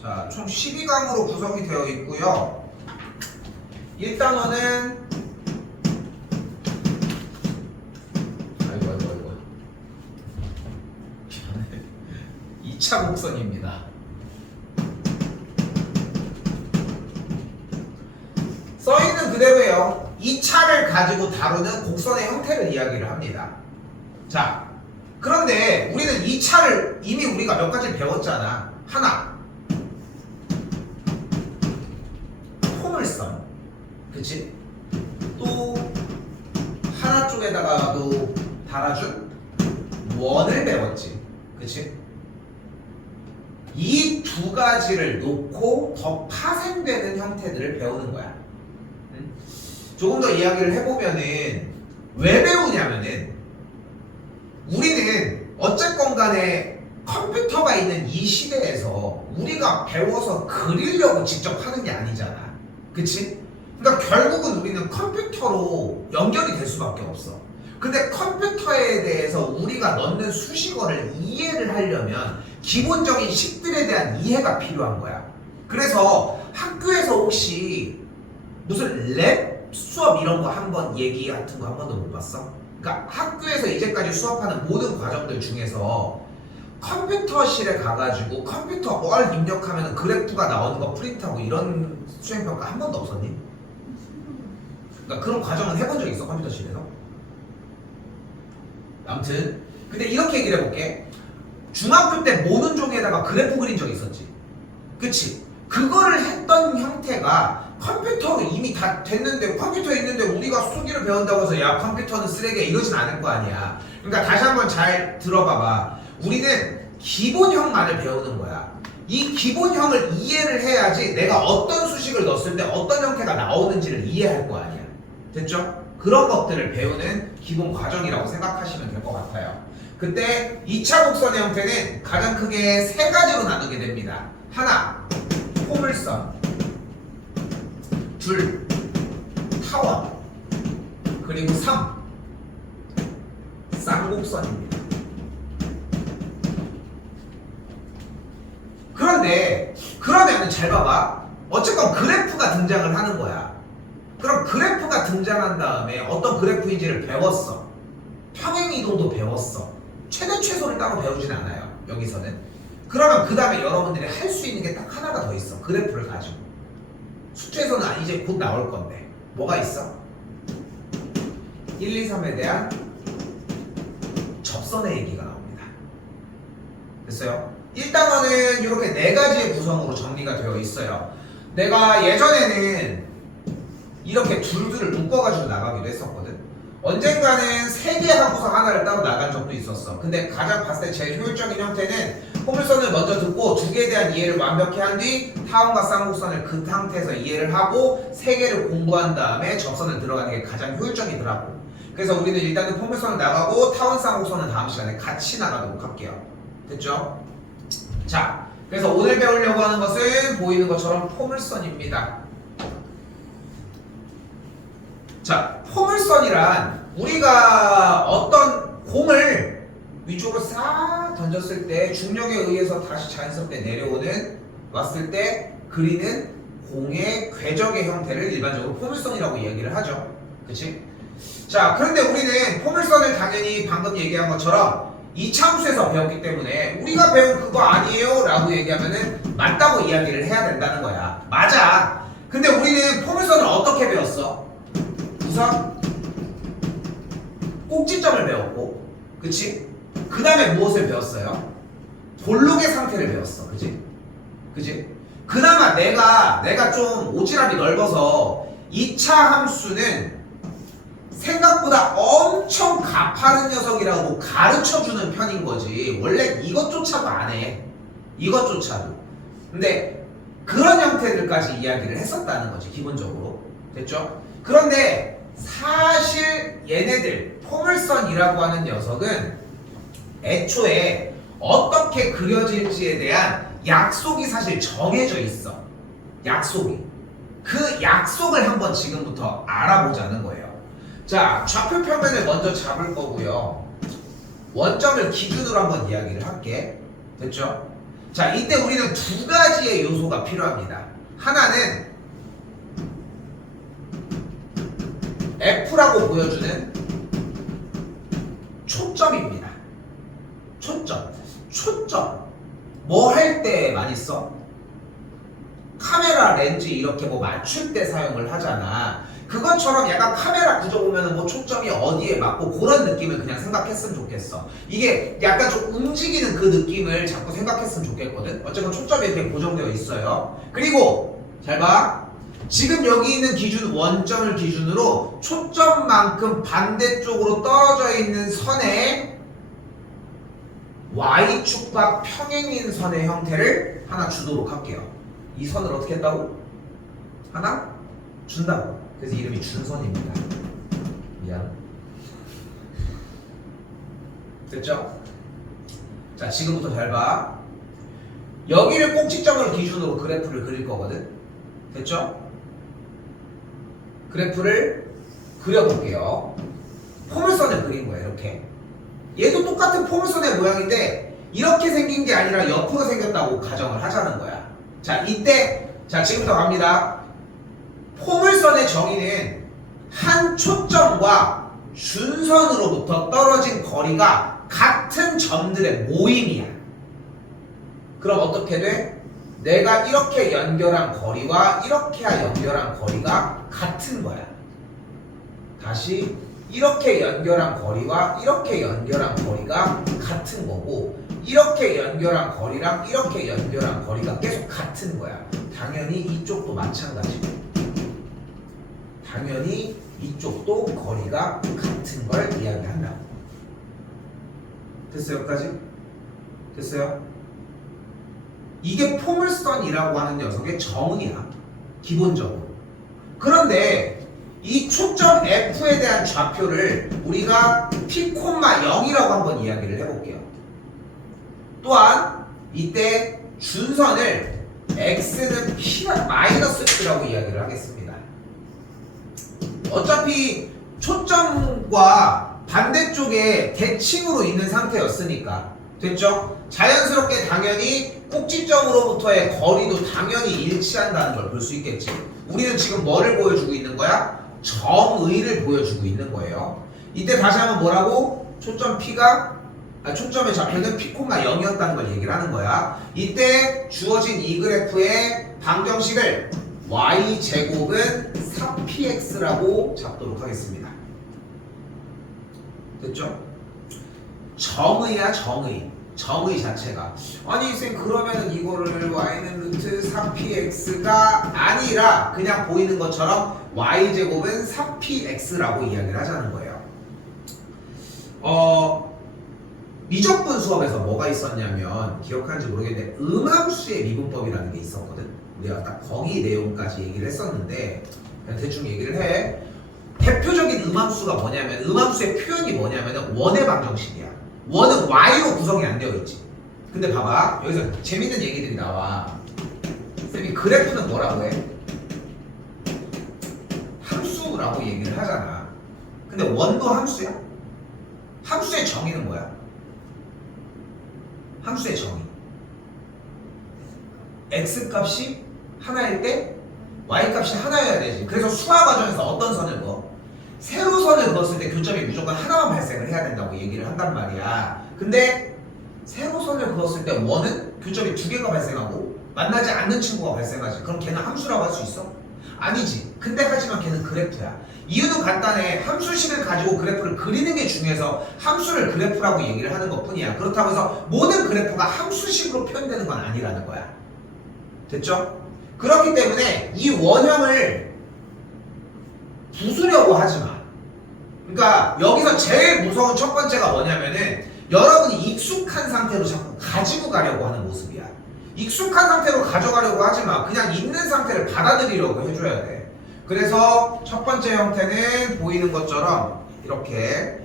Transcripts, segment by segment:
자, 총 12강으로 구성이 되어 있고요. 1단원은 아이고 2차 곡선입니다. 써있는 그대로예요. 2차를 가지고 다루는 곡선의 형태를 이야기를 합니다. 자, 그런데 우리는 2차를 이미 우리가 몇 가지를 배웠잖아. 하나, 포물선, 그치? 또 하나 쪽에다가도 달아준 원을 배웠지, 그치? 이 두 가지를 놓고 더 파생되는 형태들을 배우는 거야. 조금 더 이야기를 해보면은 왜 배우냐면은 우리는 어쨌건 간에 컴퓨터가 있는 이 시대에서 우리가 배워서 그리려고 직접 하는 게 아니잖아. 그치? 그러니까 결국은 우리는 컴퓨터로 연결이 될 수밖에 없어. 근데 컴퓨터에 대해서 우리가 넣는 수식어를 이해를 하려면 기본적인 식들에 대한 이해가 필요한 거야. 그래서 학교에서 혹시 무슨 랩 수업 이런 거 한번 얘기 같은 거 한 번도 못 봤어? 그러니까 학교에서 이제까지 수업하는 모든 과정들 중에서 컴퓨터실에 가가지고 컴퓨터 뭘 입력하면 그래프가 나오는 거 프린트하고 이런 수행평가 한 번도 없었니? 그러니까 그런 과정은 해본 적 있어, 컴퓨터실에서? 아무튼 근데 이렇게 얘기를 해볼게. 중학교 때 모든 종이에다가 그래프 그린 적 있었지? 그치? 그거를 했던 형태가 컴퓨터로 이미 다 됐는데, 컴퓨터에 있는데 우리가 수기를 배운다고 해서 야 컴퓨터는 쓰레기야 이러진 않을 거 아니야. 그러니까 다시 한번 잘 들어봐봐. 우리는 기본형만을 배우는 거야. 이 기본형을 이해를 해야지 내가 어떤 수식을 넣었을 때 어떤 형태가 나오는지를 이해할 거 아니야. 됐죠? 그런 것들을 배우는 기본 과정이라고 생각하시면 될 것 같아요. 그때 2차 곡선의 형태는 가장 크게 세 가지로 나누게 됩니다. 하나, 포물선. 둘, 타원. 그리고 3, 쌍곡선입니다. 그런데 그러면 잘 봐봐. 어쨌건 그래프가 등장을 하는 거야. 그럼 그래프가 등장한 다음에 어떤 그래프인지를 배웠어. 평행이동도 배웠어. 최대 최소를 따로 배우진 않아요, 여기서는. 그러면 그 다음에 여러분들이 할 수 있는 게 딱 하나가 더 있어. 그래프를 가지고. 수트에서는 이제 곧 나올 건데 뭐가 있어? 1, 2, 3에 대한 접선의 얘기가 나옵니다. 됐어요? 1단원은 이렇게 네 가지의 구성으로 정리가 되어 있어요. 내가 예전에는 이렇게 줄줄을 묶어가지고 나가기도 했었거든. 언젠가는 3개 하고서 하나를 따로 나간 적도 있었어. 근데 가장 봤을 때 제일 효율적인 형태는 포물선을 먼저 듣고 2개에 대한 이해를 완벽히 한 뒤 타원과 쌍곡선을 그 상태에서 이해를 하고 3개를 공부한 다음에 접선을 들어가는 게 가장 효율적이더라고. 그래서 우리는 일단은 포물선을 나가고 타원 쌍곡선은 다음 시간에 같이 나가도록 할게요. 됐죠? 자, 그래서 오늘 배우려고 하는 것은 보이는 것처럼 포물선입니다. 자, 포물선이란 우리가 어떤 공을 위쪽으로 싹 던졌을 때 중력에 의해서 다시 자연스럽게 내려오는, 왔을 때 그리는 공의 궤적의 형태를 일반적으로 포물선이라고 이야기를 하죠. 그치? 자, 그런데 우리는 포물선을 당연히 방금 얘기한 것처럼 이차함수에서 배웠기 때문에 우리가 배운 그거 아니에요 라고 얘기하면은 맞다고 이야기를 해야 된다는 거야. 맞아. 근데 우리는 포물선을 어떻게 배웠어? 우선 꼭지점을 배웠고, 그치? 그 다음에 무엇을 배웠어요? 볼록의 상태를 배웠어. 그치? 그치? 그나마 내가 좀 오지랖이 넓어서 2차 함수는 생각보다 엄청 가파른 녀석이라고 가르쳐주는 편인 거지. 원래 이것조차도 안 해. 이것조차도. 근데 그런 형태들까지 이야기를 했었다는 거지, 기본적으로. 됐죠? 그런데 사실 얘네들 포물선이라고 하는 녀석은 애초에 어떻게 그려질지에 대한 약속이 사실 정해져 있어. 약속이. 그 약속을 한번 지금부터 알아보자는 거예요. 자, 좌표 평면을 먼저 잡을 거고요. 원점을 기준으로 한번 이야기를 할게. 됐죠? 자, 이때 우리는 두 가지의 요소가 필요합니다. 하나는 F라고 보여주는 초점입니다. 초점. 뭐 할 때 많이 써? 카메라 렌즈 이렇게 뭐 맞출 때 사용을 하잖아. 그것처럼 약간 카메라 구조 보면은 뭐 초점이 어디에 맞고 그런 느낌을 그냥 생각했으면 좋겠어. 이게 약간 좀 움직이는 그 느낌을 자꾸 생각했으면 좋겠거든. 어쨌건 초점이 이렇게 고정되어 있어요. 그리고 잘 봐. 지금 여기 있는 기준 원점을 기준으로 초점만큼 반대쪽으로 떨어져 있는 선에 Y축과 평행인 선의 형태를 하나 주도록 할게요. 이 선을 어떻게 했다고? 하나 준다고. 그래서 이름이 준선입니다. 미안. 됐죠? 자, 지금부터 잘 봐. 여기를 꼭지점을 기준으로 그래프를 그릴 거거든. 됐죠? 그래프를 그려볼게요. 포물선을 그린 거야, 이렇게. 얘도 똑같은 포물선의 모양인데 이렇게 생긴 게 아니라 옆으로 생겼다고 가정을 하자는 거야. 자, 이때 자, 지금부터 갑니다. 포물선의 정의는 한 초점과 준선으로부터 떨어진 거리가 같은 점들의 모임이야. 그럼 어떻게 돼? 내가 이렇게 연결한 거리와 이렇게 연결한 거리가 같은 거야. 다시 이렇게 연결한 거리와 이렇게 연결한 거리가 같은 거고, 이렇게 연결한 거리랑 이렇게 연결한 거리가 계속 같은 거야. 당연히 이쪽도 마찬가지고, 당연히 이쪽도 거리가 같은 걸 이야기한다고. 됐어요? 여기까지? 됐어요? 이게 포물선이라고 하는 녀석의 정의야, 기본적으로. 그런데 이 초점 F에 대한 좌표를 우리가 P, 0이라고 한번 이야기를 해볼게요. 또한 이때 준선을 X는 P-X라고 이야기를 하겠습니다. 어차피 초점과 반대쪽에 대칭으로 있는 상태였으니까. 됐죠? 자연스럽게 당연히 꼭지점으로부터의 거리도 당연히 일치한다는 걸 볼 수 있겠지. 우리는 지금 뭐를 보여주고 있는 거야? 정의를 보여주고 있는 거예요. 이때 다시 한번 뭐라고? 초점의 좌표는 P, 0이었다는 걸 얘기를 하는 거야. 이때 주어진 이 그래프의 방정식을 y제곱은 4px라고 잡도록 하겠습니다. 됐죠? 정의야, 정의 자체가. 아니 쌤, 그러면은 이거를 y는 루트 4px가 아니라 그냥 보이는 것처럼 y제곱은 4px라고 이야기를 하자는 거예요. 미적분 수업에서 뭐가 있었냐면, 기억하는지 모르겠는데 음함수의 미분법이라는 게 있었거든. 우리가 딱 거기 내용까지 얘기를 했었는데 그냥 대충 얘기를 해. 대표적인 음함수가 뭐냐면, 음함수의 표현이 뭐냐면 원의 방정식이야. 원은 y로 구성이 안 되어 있지. 근데 봐봐, 여기서 재밌는 얘기들이 나와. 쌤이 그래프는 뭐라고 해? 함수라고 얘기를 하잖아. 근데 원도 함수야? 함수의 정의는 뭐야? 함수의 정의, x값이 하나일 때 y값이 하나여야 되지. 그래서 수화 과정에서 어떤 선을 그어? 세로선을 그었을 때 교점이 무조건 하나만 발생을 해야 된다고 얘기를 한단 말이야. 근데 세로선을 그었을 때 원은 교점이 두 개가 발생하고 만나지 않는 친구가 발생하지. 그럼 걔는 함수라고 할 수 있어? 아니지. 근데 하지만 걔는 그래프야. 이유는 간단해. 함수식을 가지고 그래프를 그리는 게 중요해서 함수를 그래프라고 얘기를 하는 것 뿐이야. 그렇다고 해서 모든 그래프가 함수식으로 표현되는 건 아니라는 거야. 됐죠? 그렇기 때문에 이 원형을 부수려고 하지 마. 그러니까 여기서 제일 무서운 첫 번째가 뭐냐면은, 여러분이 익숙한 상태로 자꾸 가지고 가려고 하는 모습이야. 익숙한 상태로 가져가려고 하지 마. 그냥 있는 상태를 받아들이려고 해줘야 돼. 그래서 첫 번째 형태는 보이는 것처럼 이렇게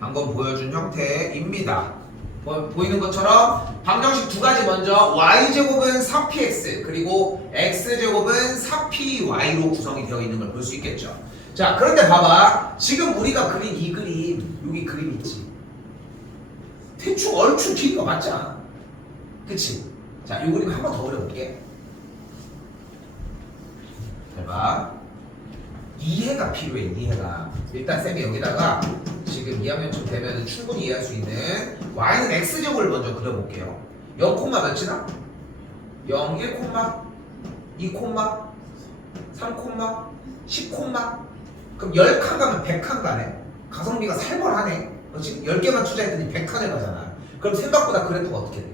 방금 보여준 형태입니다. 보이는 것처럼 방정식 두 가지 먼저, y제곱은 4px 그리고 x제곱은 4py로 구성이 되어 있는 걸 볼 수 있겠죠. 자, 그런데 봐봐. 지금 우리가 그린 이 그림, 여기 그림 있지. 대충 얼추 길이가 맞잖아. 그치? 자, 이 그림 한 번 더 그려볼게. 잘 봐. 이해가 필요해, 이해가. 일단 쌤이 여기다가 지금 2학년쯤 되면 충분히 이해할 수 있는 y는 x제곱을 먼저 그려볼게요. 0, 몇이나? 0, 1, 2, 3, 10, 그럼 10칸 가면 100칸 가네. 가성비가 살벌하네. 그렇지? 10개만 투자했더니 100칸을 가잖아. 그럼 생각보다 그래프가 어떻게 돼?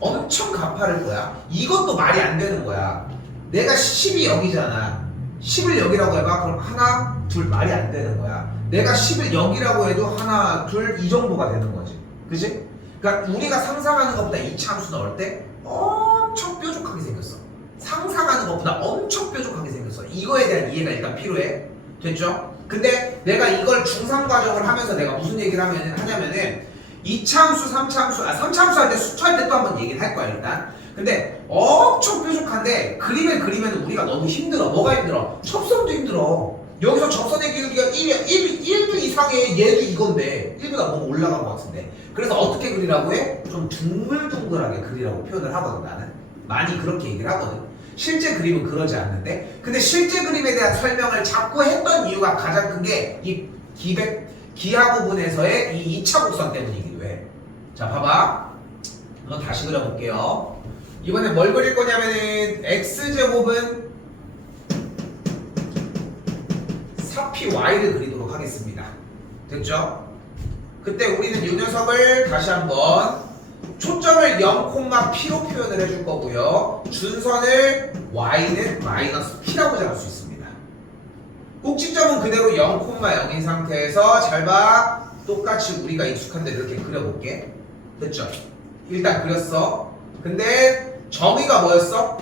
엄청 가파를 거야. 이것도 말이 안 되는 거야. 내가 10이 0이잖아. 10을 0이라고 해봐. 그럼 하나, 둘 말이 안 되는 거야. 내가 10을 0이라고 해도 하나, 둘 이 정도가 되는 거지. 그치? 그러니까 우리가 상상하는 것보다 이차 함수 넣을 때 엄청 뾰족하게 생겼어. 상상하는 것보다 엄청 뾰족하게 생겼어. 이거에 대한 이해가 일단 필요해. 됐죠? 근데 내가 이걸 중상 과정을 하면서 내가 무슨 얘기를 하냐면은 2차 함수, 3차 함수, 3차 함수 할 때 수투할 때 또 한번 얘기를 할 거야, 일단. 근데 엄청 뾰족한데 그림을 그리면 우리가 너무 힘들어. 뭐가 힘들어? 접선도 힘들어. 여기서 접선의 길이가 1도 이상해. 얘도 이건데 1보다 뭔가 올라간 것 같은데. 그래서 어떻게 그리라고 해? 좀 둥글둥글하게 그리라고 표현을 하거든. 나는 많이 그렇게 얘기를 하거든. 실제 그림은 그러지 않는데, 근데 실제 그림에 대한 설명을 자꾸 했던 이유가 가장 큰 게 이 기하 부분에서의 이 2차 곡선 때문이기도 해. 자, 봐봐. 한번 다시 그려볼게요. 이번엔 뭘 그릴 거냐면은 x제곱은 4py를 그리도록 하겠습니다. 됐죠? 그때 우리는 이 녀석을 다시 한번 초점을 0,p로 표현을 해줄 거고요. 준선을 y는 -p라고 잡을 수 있습니다. 꼭지점은 그대로 0,0인 상태에서 잘 봐. 똑같이 우리가 익숙한 대로 이렇게 그려볼게. 됐죠? 일단 그렸어. 근데 정의가 뭐였어?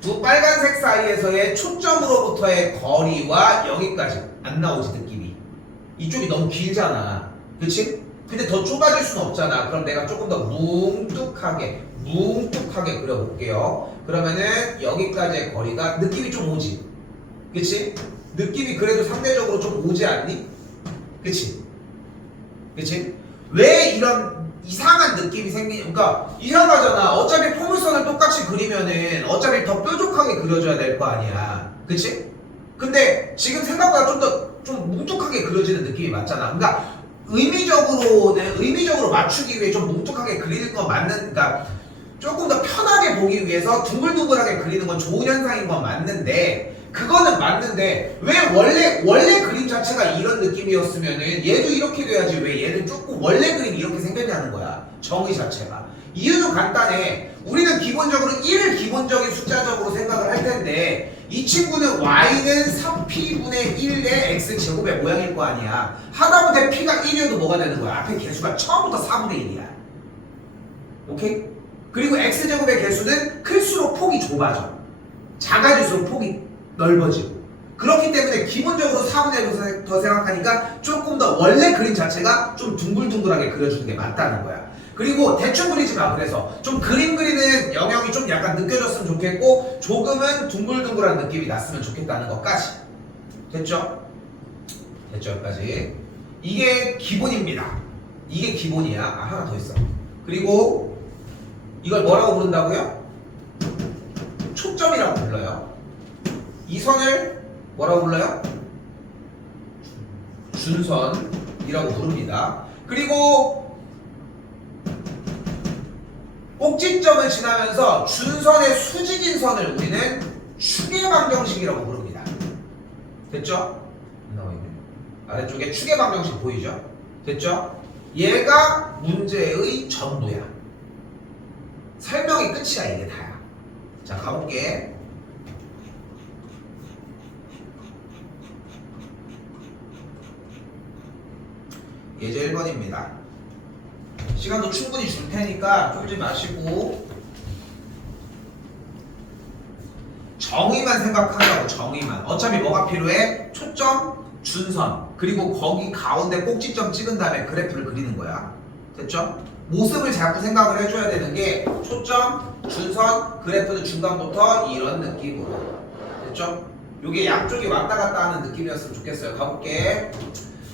두 빨간색 사이에서의 초점으로부터의 거리와 여기까지 안 나오지, 느낌이. 이쪽이 너무 길잖아. 그치? 근데 더 좁아질 수는 없잖아. 그럼 내가 조금 더 뭉툭하게 그려볼게요. 그러면은 여기까지의 거리가 느낌이 좀 오지. 그치? 느낌이 그래도 상대적으로 좀 오지 않니? 그치? 그치? 왜 이런 이상한 느낌이 그러니까 이상하잖아. 어차피 포물선을 똑같이 그리면은 어차피 더 뾰족하게 그려줘야 될 거 아니야. 그치? 근데 지금 생각보다 좀 뭉툭하게 그려지는 느낌이 맞잖아. 그러니까 의미적으로 맞추기 위해 좀 뭉툭하게 그리는 건 그러니까 조금 더 편하게 보기 위해서 둥글둥글하게 그리는 건 좋은 현상인 건 맞는데, 그거는 맞는데 왜 원래 그림 자체가 이런 느낌이었으면은 얘도 이렇게 돼야지 왜 얘는 조금 원래 그림이 이렇게 생겼냐는 거야. 정의 자체가. 이유는 간단해. 우리는 기본적으로 1을 기본적인 숫자적으로 생각을 할 텐데 이 친구는 y는 3p분의 1의 x제곱의 모양일 거 아니야. 하다못해 p가 1이어도 뭐가 되는 거야? 앞에 개수가 처음부터 4분의 1이야. 오케이? 그리고 x제곱의 개수는 클수록 폭이 좁아져. 작아질수록 폭이 넓어지고. 그렇기 때문에 기본적으로 4분의 1을 더 생각하니까 조금 더 원래 그림 자체가 좀 둥글둥글하게 그려주는 게 맞다는 거야. 그리고 대충 그리지 마. 그래서 좀 그림 그리는 영역이 좀 약간 느껴졌으면 좋겠고 조금은 둥글둥글한 느낌이 났으면 좋겠다는 것까지. 됐죠? 됐죠? 여기까지. 이게 기본입니다. 이게 기본이야. 하나 더 있어. 그리고 이걸 뭐라고 부른다고요? 초점이라고 불러요. 이 선을 뭐라고 불러요? 준선이라고 부릅니다. 그리고 꼭지점을 지나면서 준선의 수직인 선을 우리는 축의방정식이라고 부릅니다. 됐죠? 나와있네. 아래쪽에 축의방정식 보이죠? 됐죠? 얘가 문제의 전부야. 설명이 끝이야. 이게 다야. 자, 가볼게. 예제 1번입니다. 시간도 충분히 줄 테니까 쫄지 마시고 정의만 생각한다고. 정의만. 어차피 뭐가 필요해? 초점, 준선, 그리고 거기 가운데 꼭지점 찍은 다음에 그래프를 그리는 거야. 됐죠? 모습을 자꾸 생각을 해줘야 되는 게 초점, 준선, 그래프는 중간부터 이런 느낌으로. 됐죠? 요게 양쪽이 왔다 갔다 하는 느낌이었으면 좋겠어요. 가볼게.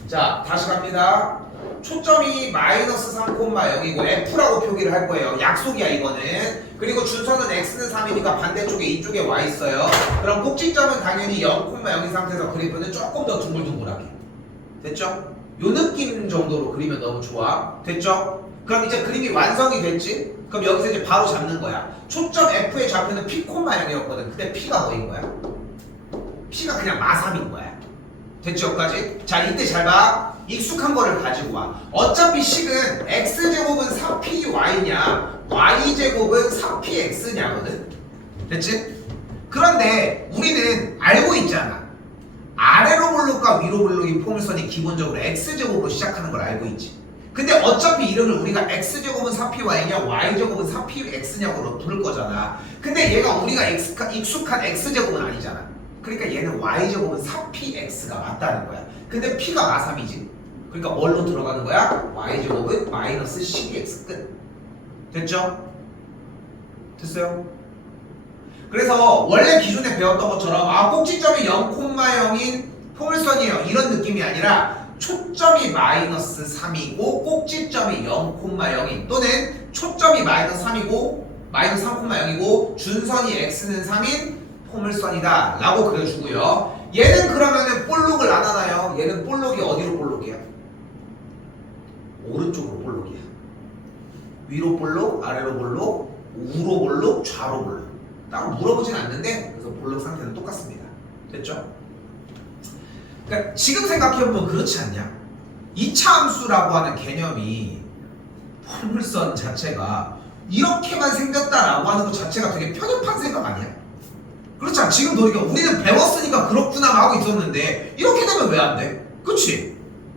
자, 다시 갑니다. 초점이 마이너스 3,0이고 F라고 표기를 할 거예요. 약속이야 이거는. 그리고 준선은 X는 3이니까 반대쪽에 이쪽에 와 있어요. 그럼 꼭지점은 당연히 0,0인 상태에서 그리면은 조금 더 둥글둥글하게. 됐죠? 요 느낌 정도로 그리면 너무 좋아. 됐죠? 그럼 이제 그림이 완성이 됐지? 그럼 여기서 이제 바로 잡는 거야. 초점 F의 좌표는 P, 0이었거든. 근데 P가 뭐인 거야? P가 그냥 마삼인 거야. 됐죠? 여기까지? 자, 이때 잘 봐. 익숙한 거를 가지고 와. 어차피 식은 X제곱은 4PY냐 Y제곱은 4PX냐거든? 됐지? 그런데 우리는 알고 있잖아. 아래로 볼록과 위로 볼록이 포물선이 기본적으로 X제곱으로 시작하는 걸 알고 있지. 근데 어차피 이름을 우리가 X제곱은 4PY냐 Y제곱은 4PX냐고 부를 거잖아. 근데 얘가 우리가 익숙한 X제곱은 아니잖아. 그러니까 얘는 Y제곱은 4PX가 맞다는 거야. 근데 P가 마삼이지. 그러니까 뭘로 들어가는 거야? Y제곱은 마이너스 12X 끝. 됐죠? 됐어요? 그래서 원래 기존에 배웠던 것처럼 꼭지점이 0,0인 포물선이에요. 이런 느낌이 아니라 초점이 마이너스 3이고 꼭지점이 0,0인 또는 초점이 마이너스 3이고 마이너스 3,0이고 준선이 X는 3인 포물선이다 라고 그려주고요. 얘는 그러면은 볼록을 안 하나요? 얘는 볼록이 어디로 볼록이야? 오른쪽으로 볼록이야. 위로 볼록, 아래로 볼록, 우로 볼록, 좌로 볼록. 따로 물어보진 않는데 그래서 볼록 상태는 똑같습니다. 됐죠? 그러니까 지금 생각해보면 그렇지 않냐? 2차 함수라고 하는 개념이 포물선 자체가 이렇게만 생겼다라고 하는 것 자체가 되게 편협한 생각 아니야? 그렇잖아. 지금 너희가 우리는 배웠으니까 그렇구나 하고 있었는데 이렇게 되면 왜 안 돼? 그치?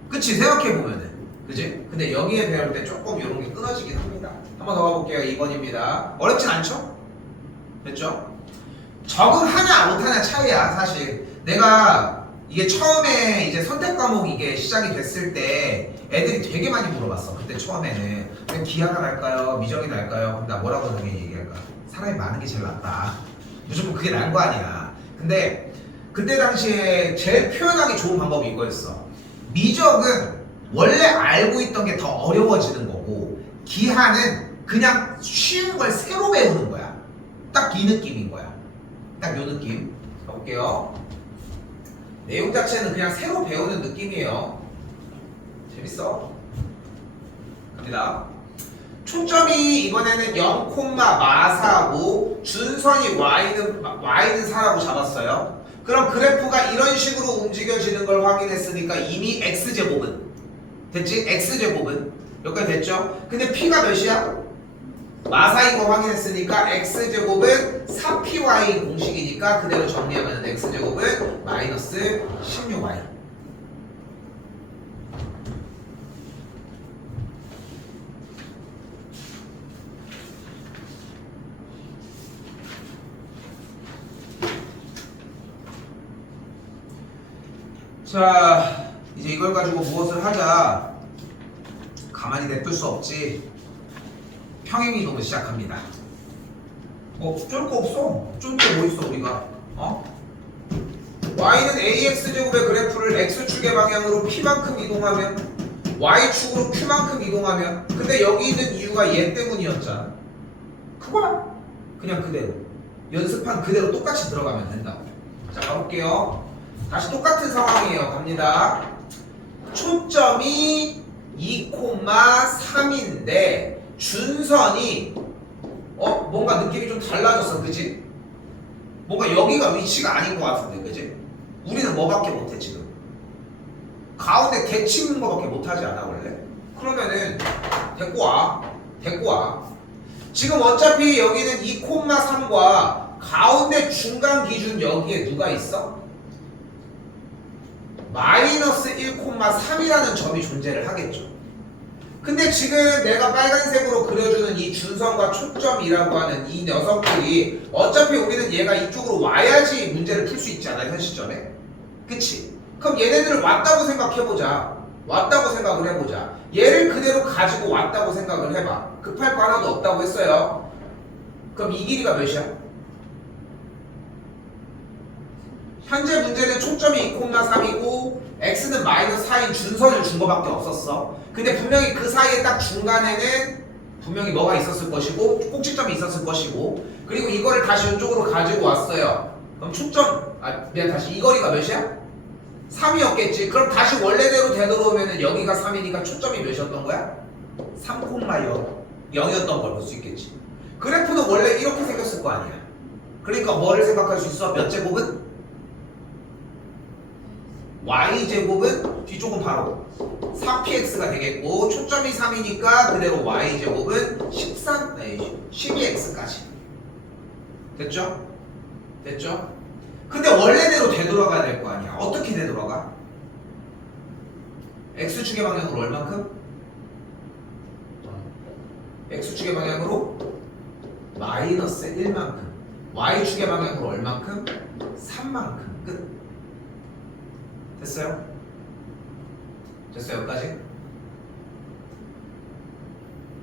그치? 생각해보면은 그치? 근데 여기에 배울 때 조금 이런 게 끊어지긴 합니다. 한번 더 가볼게요. 2번입니다. 어렵진 않죠? 됐죠? 적응하냐 못하냐 차이야. 사실 내가 이게 처음에 이제 선택 과목 이게 시작이 됐을 때 애들이 되게 많이 물어봤어. 그때 처음에는 기하가 날까요? 미적이 날까요? 나 뭐라고 하는 게 얘기할까? 사람이 많은 게 제일 낫다. 무조건 그게 나은 거 아니야. 근데 그때 당시에 제일 표현하기 좋은 방법이 이거였어. 미적은 원래 알고 있던 게 더 어려워지는 거고 기하는 그냥 쉬운 걸 새로 배우는 거야. 딱 이 느낌인 거야. 딱 요 느낌. 볼게요. 내용 자체는 그냥 새로 배우는 느낌이에요. 재밌어. 갑니다. 초점이 이번에는 0,4고 준선이 y는 4라고 잡았어요. 그럼 그래프가 이런 식으로 움직여지는 걸 확인했으니까 이미 x제곱은 됐지? x제곱은 여기까지 됐죠? 근데 p가 몇이야? 마사인 거 확인했으니까 x제곱은 4py 공식이니까 그대로 정리하면 x제곱은 마이너스 16y. 자, 이제 이걸 가지고 무엇을 하자. 가만히 냅둘 수 없지. 평행이동을 시작합니다. 쫄 거 없어. 쫄 게 뭐 있어 우리가? y는 ax제곱의 그래프를 x축의 방향으로 p만큼 이동하면 y축으로 q만큼 이동하면 근데 여기 있는 이유가 얘 때문이었잖아. 그거야. 그냥 그대로 연습한 그대로 똑같이 들어가면 된다고. 자, 가볼게요. 다시 똑같은 상황이에요. 갑니다. 초점이 2,3인데 준선이 뭔가 느낌이 좀 달라졌어. 그치? 뭔가 여기가 위치가 아닌 것 같은데. 그치? 우리는 뭐밖에 못해 지금? 가운데 대치는 거밖에 못하지 않아 원래? 그러면은 데리고 와. 지금 어차피 여기는 2,3과 가운데 중간 기준 여기에 누가 있어? 마이너스 1,3이라는 점이 존재를 하겠죠. 근데 지금 내가 빨간색으로 그려주는 이 준선과 초점이라고 하는 이 녀석들이 어차피 우리는 얘가 이쪽으로 와야지 문제를 풀 수 있지 않아 현 시점에? 그치? 그럼 얘네들을 왔다고 생각해보자. 왔다고 생각을 해보자. 얘를 그대로 가지고 왔다고 생각을 해봐. 급할 거 하나도 없다고 했어요. 그럼 이 길이가 몇이야? 현재 문제는 초점이 2,3이고 x는 마이너스 4인 준선을 준 거밖에 없었어. 근데 분명히 그 사이에 딱 중간에는 분명히 뭐가 있었을 것이고 꼭지점이 있었을 것이고 그리고 이거를 다시 이쪽으로 가지고 왔어요. 그럼 초점 내가 다시 이 거리가 몇이야? 3이었겠지. 그럼 다시 원래대로 되돌아오면 여기가 3이니까 초점이 몇이었던 거야? 3,0였던 걸 볼 수 있겠지. 그래프는 원래 이렇게 생겼을 거 아니야. 그러니까 뭐를 생각할 수 있어? 몇 제곱은? y제곱은 뒤쪽은 바로 4px가 되겠고 초점이 3이니까 그대로 y제곱은 12x까지 됐죠? 됐죠? 근데 원래대로 되돌아가야 될 거 아니야. 어떻게 되돌아가? x축의 방향으로 얼만큼? x축의 방향으로 마이너스 1만큼 y축의 방향으로 얼만큼? 3만큼 끝. 됐어요? 됐어요 여기까지?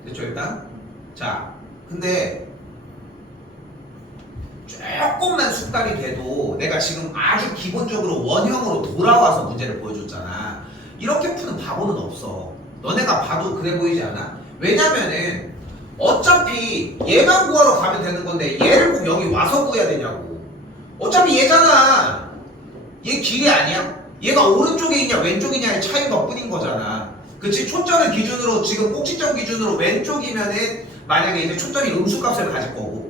됐죠 일단? 자 근데 조금만 숙달이 돼도 내가 지금 아주 기본적으로 원형으로 돌아와서 문제를 보여줬잖아. 이렇게 푸는 바보는 없어. 너네가 봐도 그래 보이지 않아? 왜냐면은 어차피 얘만 구하러 가면 되는 건데 얘를 꼭 여기 와서 구해야 되냐고. 어차피 얘잖아. 얘 길이 아니야? 얘가 오른쪽에 있냐 왼쪽이냐의 차이인 것 뿐인 거잖아. 그치? 초점을 기준으로 지금 꼭지점 기준으로 왼쪽이면은 만약에 이제 초점이 음수값을 가질 거고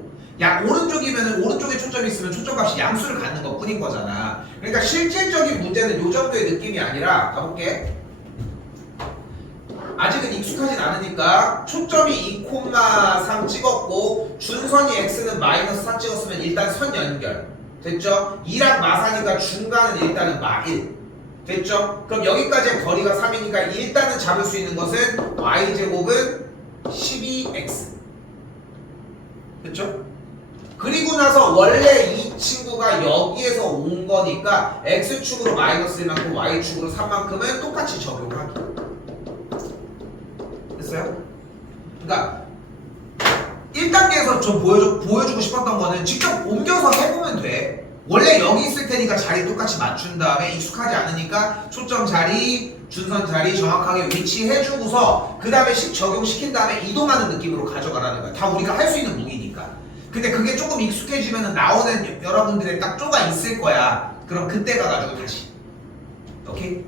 오른쪽이면은 오른쪽에 초점이 있으면 초점값이 양수를 갖는 것 뿐인 거잖아. 그러니까 실질적인 문제는 요 정도의 느낌이 아니라 가볼게. 아직은 익숙하진 않으니까 초점이 2,3 찍었고 준선이 x는 마이너스 4 찍었으면 일단 선 연결 됐죠? 2랑 마사니까 중간은 일단은 마1 됐죠? 그럼 여기까지의 거리가 3이니까 일단은 잡을 수 있는 것은 y제곱은 12x 됐죠? 그리고 나서 원래 이 친구가 여기에서 온 거니까 x축으로 마이너스 1만큼 y축으로 3만큼은 똑같이 적용하기 됐어요? 그러니까 1단계에서 좀 보여주고 싶었던 거는 직접 옮겨서 해보면 돼. 원래 여기 있을 테니까 자리 똑같이 맞춘 다음에 익숙하지 않으니까 초점 자리, 준선 자리 정확하게 위치해주고서 그 다음에 적용시킨 다음에 이동하는 느낌으로 가져가라는 거야. 다 우리가 할 수 있는 무기니까. 근데 그게 조금 익숙해지면 나오는 여러분들의 딱 쪼가 있을 거야. 그럼 그때 가가지고 다시 오케이?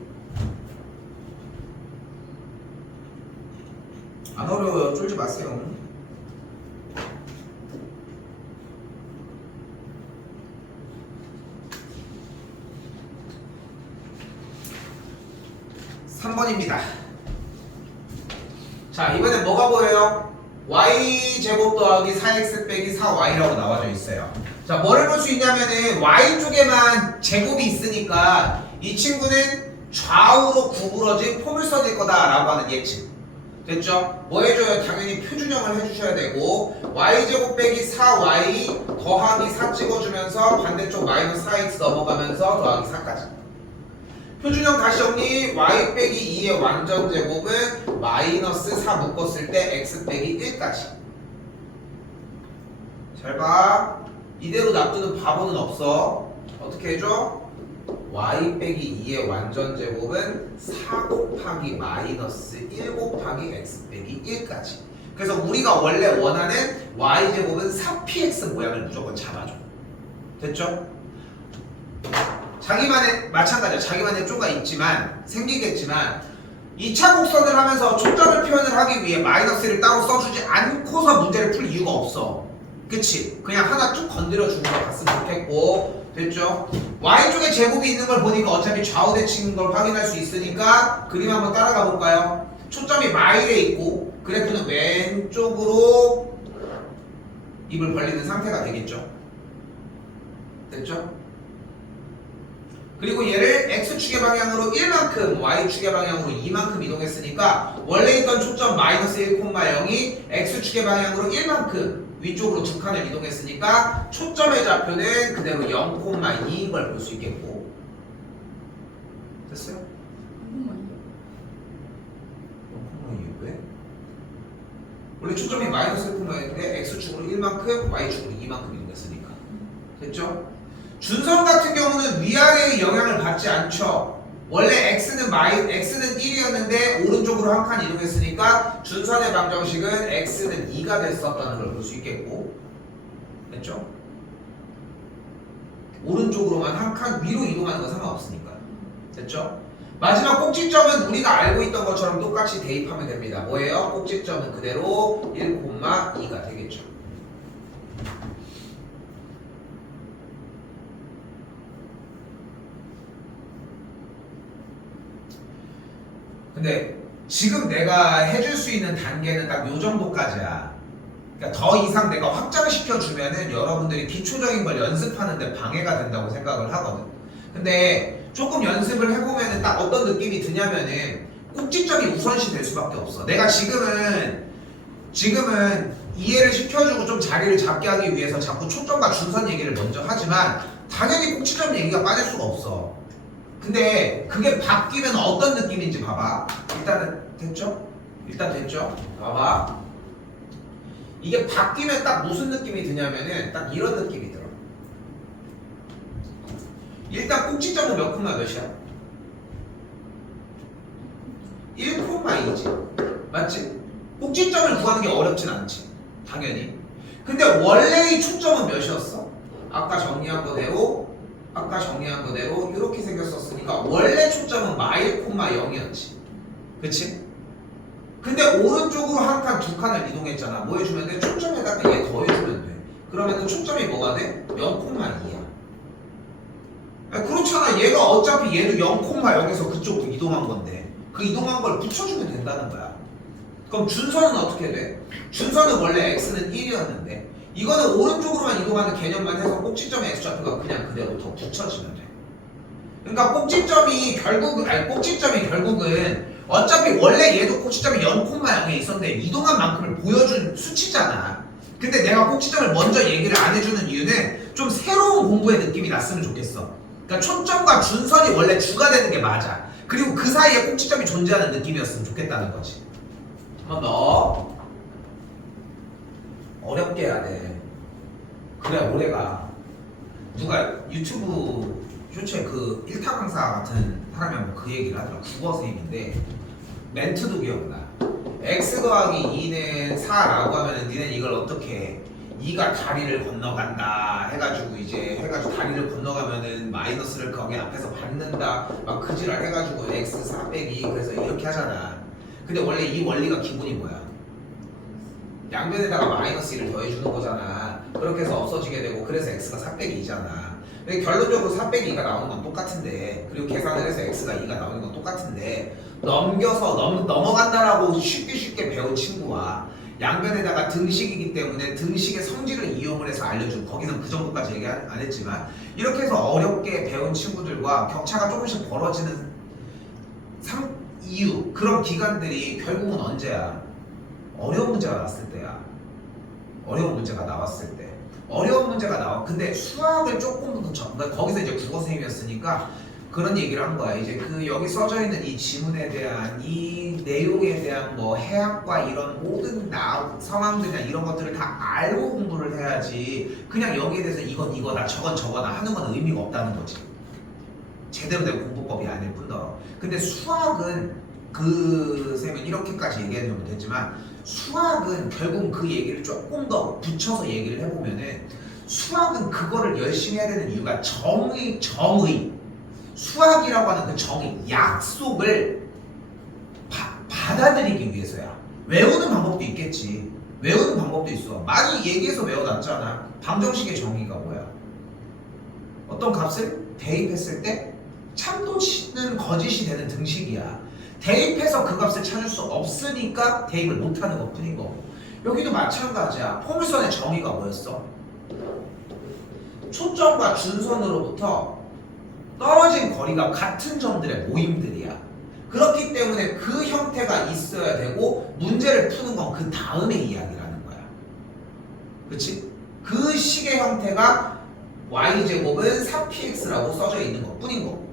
안 어려워요. 쫄지 마세요. 3번입니다. 자 이번엔 뭐가 보여요? y제곱 더하기 4x 빼기 4y라고 나와져 있어요. 자 뭐를 볼 수 있냐면은 y쪽에만 제곱이 있으니까 이 친구는 좌우로 구부러진 포물선일 거다라고 하는 예측 됐죠? 뭐 해줘요? 당연히 표준형을 해주셔야 되고 y제곱 빼기 4y 더하기 4 찍어주면서 반대쪽 마이너스 4x 넘어가면서 더하기 4까지 표준형 다시 정리. y 빼기 2의 완전 제곱은 마이너스 4 묶었을 때 x 빼기 1까지. 잘 봐. 이대로 놔두는 바보는 없어. 어떻게 해줘? y 빼기 2의 완전 제곱은 4 곱하기 마이너스 1 곱하기 x 빼기 1까지. 그래서 우리가 원래 원하는 y 제곱은 4px 모양을 무조건 잡아줘. 됐죠? 자기만의 마찬가지야. 자기만의 쪼가 있지만 생기겠지만 2차 곡선을 하면서 초점을 표현을 하기 위해 마이너스를 따로 써주지 않고서 문제를 풀 이유가 없어. 그치? 그냥 하나 쭉 건드려 주는 거 봤으면 좋겠고 됐죠? Y쪽에 제곱이 있는 걸 보니까 어차피 좌우 대칭인 걸 확인할 수 있으니까 그림 한번 따라가 볼까요? 초점이 마일에 있고 그래프는 왼쪽으로 입을 벌리는 상태가 되겠죠? 됐죠? 그리고 얘를 x축의 방향으로 1만큼 y축의 방향으로 2만큼 이동했으니까 원래 있던 초점 마이너스 1,0이 x축의 방향으로 1만큼 위쪽으로 두 칸을 이동했으니까 초점의 좌표는 그대로 0,2인 걸 볼 수 있겠고 됐어요? 0,2 왜? 원래 초점이 마이너스 1,인데 x축으로 1만큼 y축으로 2만큼 이동했으니까 됐죠? 준선 같은 경우는 위아래의 영향을 받지 않죠. 원래 x는 1이었는데 오른쪽으로 한 칸 이동했으니까 준선의 방정식은 x는 2가 됐었다는 걸 볼 수 있겠고, 됐죠? 오른쪽으로만 한 칸 위로 이동하는 건 상관없으니까, 됐죠? 마지막 꼭지점은 우리가 알고 있던 것처럼 똑같이 대입하면 됩니다. 뭐예요? 꼭지점은 그대로 1,2가 되겠죠. 근데 지금 내가 해줄 수 있는 단계는 딱 요 정도까지야. 그러니까 더 이상 내가 확장시켜주면은 여러분들이 기초적인 걸 연습하는데 방해가 된다고 생각을 하거든. 근데 조금 연습을 해보면은 딱 어떤 느낌이 드냐면은 꼭지점이 우선시 될 수밖에 없어. 내가 지금은 이해를 시켜주고 좀 자리를 잡게 하기 위해서 자꾸 초점과 준선 얘기를 먼저 하지만 당연히 꼭지점 얘기가 빠질 수가 없어. 근데 그게 바뀌면 어떤 느낌인지 봐봐. 일단은 됐죠? 일단 됐죠? 봐봐. 이게 바뀌면 딱 무슨 느낌이 드냐면은 딱 이런 느낌이 들어. 일단 꼭지점은 몇 콤마 몇이야? 1,2지. 맞지? 꼭지점을 구하는 게 어렵진 않지. 당연히. 근데 원래의 초점은 몇이었어? 아까 정리한 거대로 이렇게 생겼었으니까 원래 초점은 마일 콤마 0이었지. 그치? 근데 오른쪽으로 한 칸, 두 칸을 이동했잖아. 뭐 해주면 돼? 초점에다가 얘 더해주면 돼. 그러면 초점이 뭐가 돼? 0,2야. 그렇잖아. 얘가 어차피 얘도 0,0에서 그쪽으로 이동한 건데 그 이동한 걸 붙여주면 된다는 거야. 그럼 준선은 어떻게 돼? 준선은 원래 x는 1이었는데 이거는 오른쪽으로만 이동하는 개념만 해서 꼭지점의 x좌표가 그냥 그대로 더 붙여지면 돼. 그러니까 꼭지점이 결국은 어차피 원래 얘도 꼭지점이 0,0에 있었는데 이동한 만큼을 보여준 수치잖아. 근데 내가 꼭지점을 먼저 얘기를 안 해주는 이유는 좀 새로운 공부의 느낌이 났으면 좋겠어. 그러니까 초점과 준선이 원래 주가 되는 게 맞아. 그리고 그 사이에 꼭지점이 존재하는 느낌이었으면 좋겠다는 거지. 한 번 더. 어렵게 해야 돼. 그래야 오래가. 누가 유튜브 쇼츠에 그 1타 강사 같은 사람이 한번 그 얘기를 하더라. 국어 선생님인데 멘트도 기억나. x 더하기 2는 4라고 하면은 니는 이걸 어떻게 해? 2가 다리를 건너간다 해가지고 다리를 건너가면은 마이너스를 거기 앞에서 받는다 막 그 지랄 해가지고 x 4 빼기 그래서 이렇게 하잖아. 근데 원래 이 원리가 기본이 뭐야? 양변에다가 마이너스 1을 더해주는 거잖아. 그렇게 해서 없어지게 되고 그래서 x가 4 빼기 2잖아. 근데 결론적으로 4 빼기 2가 나오는 건 똑같은데 그리고 계산을 해서 x가 2가 나오는 건 똑같은데 넘어간다라고 쉽게 배운 친구와 양변에다가 등식이기 때문에 등식의 성질을 이용을 해서 알려준 거기는 그 정도까지 얘기 안 했지만 이렇게 해서 어렵게 배운 친구들과 격차가 조금씩 벌어지는 이유 그런 기간들이 결국은 언제야? 어려운 문제가 나왔을 때야. 어려운 문제가 나왔을 때. 어려운 문제가 나와. 근데 수학을 조금 더 그러니까 거기서 이제 국어 선생님이었으니까 그런 얘기를 한 거야. 이제 그 여기 써져 있는 이 지문에 대한 이 내용에 대한 뭐 해학과 이런 모든 상황들이나 이런 것들을 다 알고 공부를 해야지. 그냥 여기에 대해서 이건 이거다, 저건 저거다 하는 건 의미가 없다는 거지. 제대로 된 공부법이 아닐 뿐더러. 근데 수학은 그 쌤은 이렇게까지 얘기해주면 됐지만 수학은 결국 그 얘기를 조금 더 붙여서 얘기를 해보면은 수학은 그거를 열심히 해야 되는 이유가 정의 수학이라고 하는 그 정의 약속을 받아들이기 위해서야. 외우는 방법도 있겠지. 외우는 방법도 있어. 많이 얘기해서 외워놨잖아. 방정식의 정의가 뭐야? 어떤 값을 대입했을 때 참도치는 거짓이 되는 등식이야. 대입해서 그 값을 찾을 수 없으니까 대입을 못하는 것 뿐인 거고 여기도 마찬가지야. 포물선의 정의가 뭐였어? 초점과 준선으로부터 떨어진 거리가 같은 점들의 모임들이야. 그렇기 때문에 그 형태가 있어야 되고 문제를 푸는 건 그 다음의 이야기라는 거야. 그치? 그 식의 형태가 y제곱은 4px라고 써져 있는 것 뿐인 거고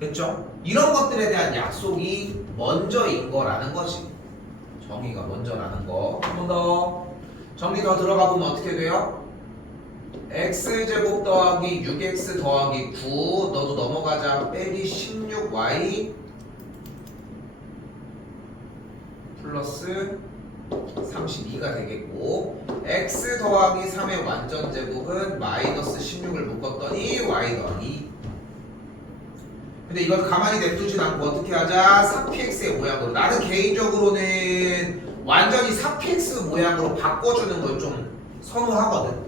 됐죠? 이런 것들에 대한 약속이 먼저인 거라는 거지. 정의가 먼저라는 거. 한 번 더 정리 더 들어가 보면 어떻게 돼요? x제곱 더하기 6x 더하기 9 너도 넘어가자 빼기 16y 플러스 32가 되겠고 x 더하기 3의 완전 제곱은 마이너스 16을 묶었더니 y 더하기. 근데 이걸 가만히 냅두진 않고 어떻게 하자? 4px의 모양으로. 나는 개인적으로는 완전히 4px 모양으로 바꿔주는 걸 좀 선호하거든.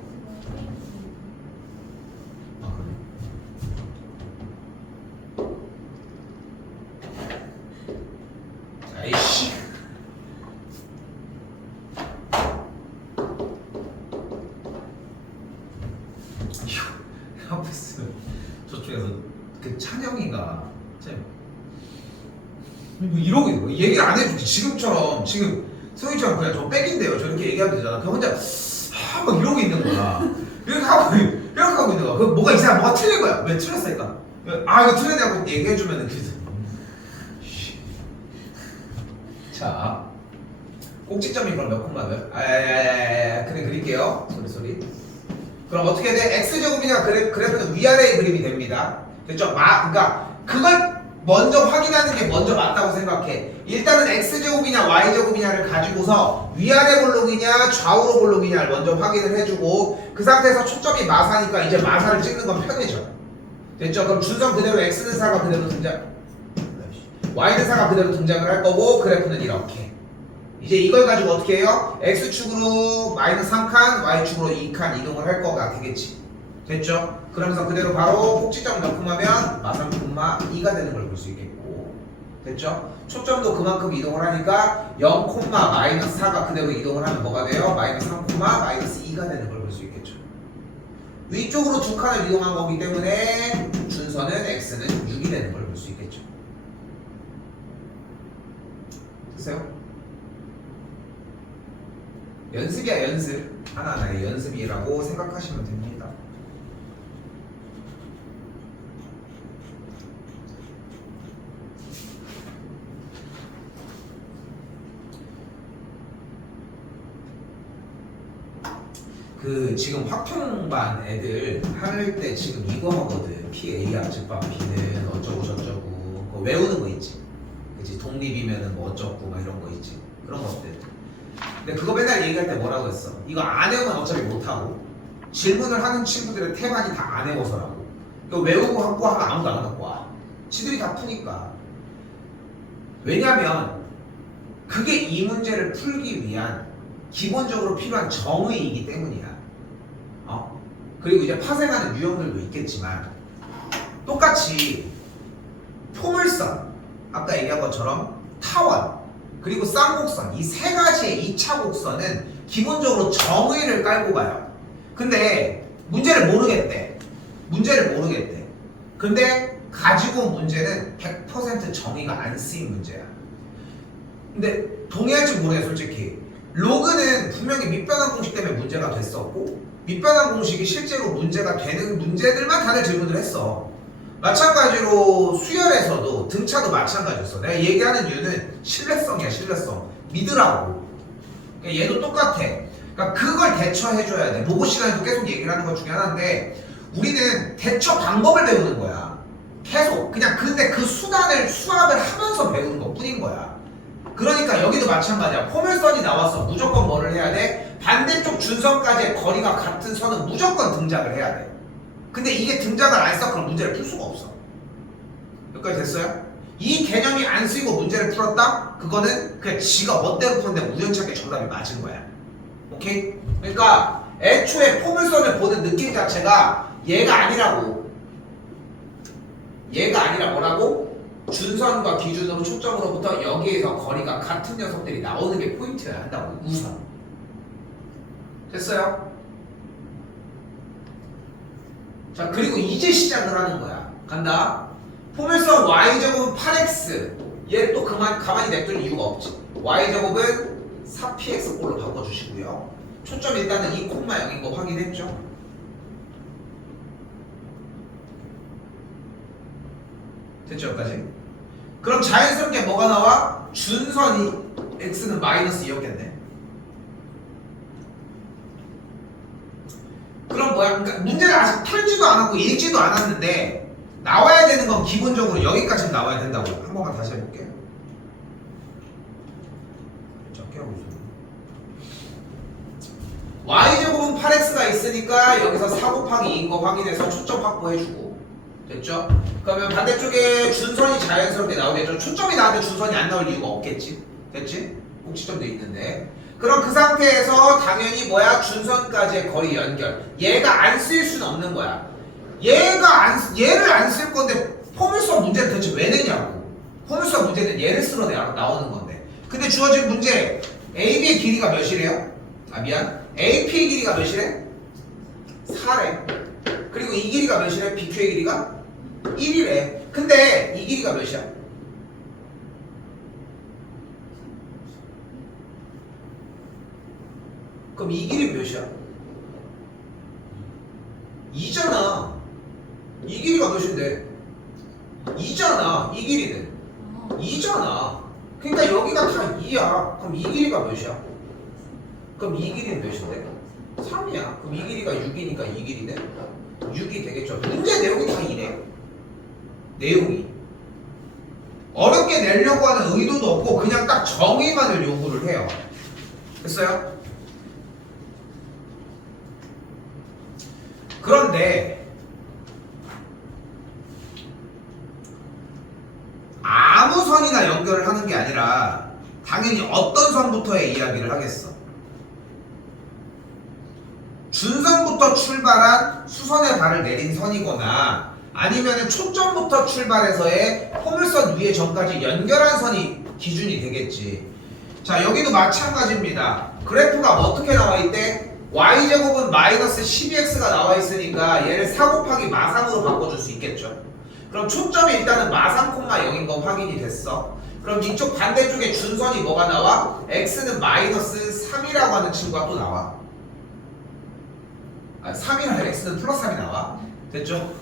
아이씨. 옆에서 저쪽에서 그 찬영이가 뭐 이러고 있는 거야. 얘기를 안 해주지. 지금처럼 지금 성희처럼 그냥 저 백인데요. 저렇게 얘기하면 되잖아. 그 혼자 막 이러고 있는 거야. 이렇게 하고 있는 거야. 그 뭐가 이상해, 뭐가 틀린 거야. 왜 틀렸을까? 아 이거 틀렸냐고 얘기해주면은 그래서 자 꼭지점이 그럼 몇 콤마고요? 그래 그릴게요. 소리. 그럼 어떻게 돼? x제곱이냐 그래프는 위아래의 그림이 됩니다. 됐죠? 그러니까 그걸 먼저 확인하는 게 먼저 맞다고 생각해. 일단은 x제곱이냐 y제곱이냐를 가지고서 위아래 볼록이냐 좌우로 볼록이냐를 먼저 확인을 해주고 그 상태에서 초점이 마사니까 이제 마사를 찍는 건 편해져. 됐죠? 그럼 준선 그대로 x는 4가 그대로 등장, y는 4가 그대로 등장을 할 거고 그래프는 이렇게. 이제 이걸 가지고 어떻게 해요? x축으로 마이너스 3칸, y축으로 2칸 이동을 할 거가 되겠지. 됐죠? 그러면서 그대로 바로 꼭지점 몇 콤마면 마삼 콤마 2가 되는 걸 볼 수 있겠고. 됐죠? 초점도 그만큼 이동을 하니까 0 콤마 마이너스 4가 그대로 이동을 하면 뭐가 돼요? 마이너스 3 콤마 마이너스 2가 되는 걸 볼 수 있겠죠. 위쪽으로 두 칸을 이동한 거기 때문에 준선은 x는 6이 되는 걸 볼 수 있겠죠. 됐어요? 연습이야 연습. 하나하나의 연습이라고 생각하시면 됩니다. 그 지금 확통반 애들 할 때 지금 이거 하거든. PA야 즉반 B는 어쩌고 저쩌고 그거 외우는 거 있지. 그치? 독립이면은 뭐 어쩌고 막 이런 거 있지. 그런 것들. 근데 그거 맨날 얘기할 때 뭐라고 했어? 이거 안 외우면 어차피 못하고 질문을 하는 친구들의 태반이 다 안 외워서라고. 이거 외우고 갖고 하면 아무도 안 갖고 와. 지들이 다 푸니까. 왜냐면 그게 이 문제를 풀기 위한 기본적으로 필요한 정의이기 때문이야. 그리고 이제 파생하는 유형들도 있겠지만 똑같이 포물선, 아까 얘기한 것처럼 타원, 그리고 쌍곡선 이 세 가지의 2차 곡선은 기본적으로 정의를 깔고 가요. 근데 문제를 모르겠대. 근데 가지고 온 문제는 100% 정의가 안 쓰인 문제야. 근데 동의할지 모르겠어 솔직히. 로그는 분명히 밑변환 공식 때문에 문제가 됐었고 밑변환 공식이 실제로 문제가 되는 문제들만 다들 질문을 했어. 마찬가지로 수열에서도 등차도 마찬가지였어. 내가 얘기하는 이유는 신뢰성이야. 신뢰성 믿으라고. 그러니까 얘도 똑같아. 그러니까 그걸 대처해줘야 돼. 로고 시간에도 계속 얘기를 하는 것 중에 하나인데 우리는 대처 방법을 배우는 거야. 계속 그냥. 근데 그 수단을 수학을 하면서 배우는 것 뿐인 거야. 그러니까 여기도 마찬가지야. 포물선이 나와서 무조건 뭐를 해야 돼? 반대쪽 준선까지의 거리가 같은 선은 무조건 등장을 해야 돼. 근데 이게 등장을 안 했어? 그럼 문제를 풀 수가 없어. 여기까지 됐어요? 이 개념이 안 쓰이고 문제를 풀었다? 그거는 그냥 지가 멋대로 푸는데 우연찮게 정답이 맞은 거야. 오케이? 그러니까 애초에 포물선을 보는 느낌 자체가 얘가 아니라고. 얘가 아니라 뭐라고? 준선과 기준으로 초점으로부터 여기에서 거리가 같은 녀석들이 나오는 게 포인트여야 한다고. 우선 됐어요? 자 그리고 이제 시작을 하는 거야. 간다. 포물선 y제곱은 8x. 얘 또 가만히 냅둘 이유가 없지. y제곱은 4px 꼴로 바꿔주시고요. 초점 일단은 2,0인 거 확인했죠? 됐죠 여기까지? 그럼 자연스럽게 뭐가 나와? 준선이 x는 마이너스 2였겠네. 그럼 뭐야? 그러니까 문제를 아직 풀지도 않았고 읽지도 않았는데 나와야 되는 건 기본적으로 여기까지는 나와야 된다고. 한 번만 다시 해볼게요. 적게 하고 있어. y제곱은 8x가 있으니까 여기서 4 곱하기 2인 거 확인해서 초점 확보해주고 됐죠? 그러면 반대쪽에 준선이 자연스럽게 나오겠죠? 초점이 나왔는데 준선이 안 나올 이유가 없겠지? 됐지? 꼭지점도 있는데 그럼 그 상태에서 당연히 뭐야? 준선까지의 거리 연결 얘가 안 쓸 수는 없는 거야. 얘를 안 쓸 건데 포물선 문제는 대체 왜 내냐고. 포물선 문제는 얘를 쓸어 나오는 건데 근데 주어진 문제 AB의 길이가 몇이래요? 아 미안 AP의 길이가 몇이래? 4래. 그리고 이 길이가 몇이래? BQ의 길이가 1이래. 근데 이 길이가 몇이야? 그럼 이 길이 몇이야? 2잖아. 이 길이가 몇인데? 2잖아. 이 길이는 2잖아. 그러니까 여기가 다 2야. 그럼 이 길이가 몇이야? 그럼 이 길이는 몇인데? 3이야. 그럼 이 길이가 6이니까 이 길이는 6이 되겠죠. 문제 내용이 다 이래. 내용이. 어렵게 내려고 하는 의도도 없고 그냥 딱 정의만을 요구를 해요. 됐어요? 그런데 아무 선이나 연결을 하는 게 아니라 당연히 어떤 선부터의 이야기를 하겠어. 준선부터 출발한 수선의 발을 내린 선이거나 아니면 초점부터 출발해서의 포물선 위에 점까지 연결한 선이 기준이 되겠지. 자 여기도 마찬가지입니다. 그래프가 어떻게 나와 있대? y제곱은 마이너스 12x가 나와 있으니까 얘를 4 곱하기 마삼으로 바꿔줄 수 있겠죠. 그럼 초점이 일단은 마삼, 0인 거 확인이 됐어. 그럼 이쪽 반대쪽에 준선이 뭐가 나와? x는 마이너스 3이라고 하는 친구가 또 나와. 3이랑 x는 플러스 3이 나와. 됐죠?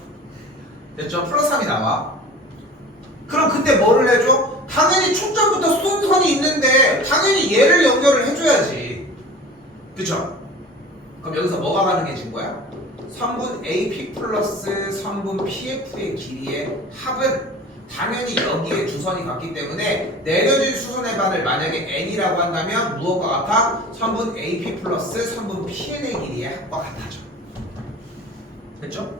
됐죠? 플러스 3이 나와. 그럼 그때 뭐를 해줘? 당연히 초점부터 쏜선이 있는데 당연히 얘를 연결을 해줘야지. 그쵸? 그럼 여기서 뭐가 가능해진 거야? 선분 AP 플러스 선분 PF의 길이의 합은 당연히 여기에 두 선이 같기 때문에 내려진 수선의 반을 만약에 N이라고 한다면 무엇과 같아? 선분 AP 플러스 선분 PN의 길이의 합과 같아져. 됐죠?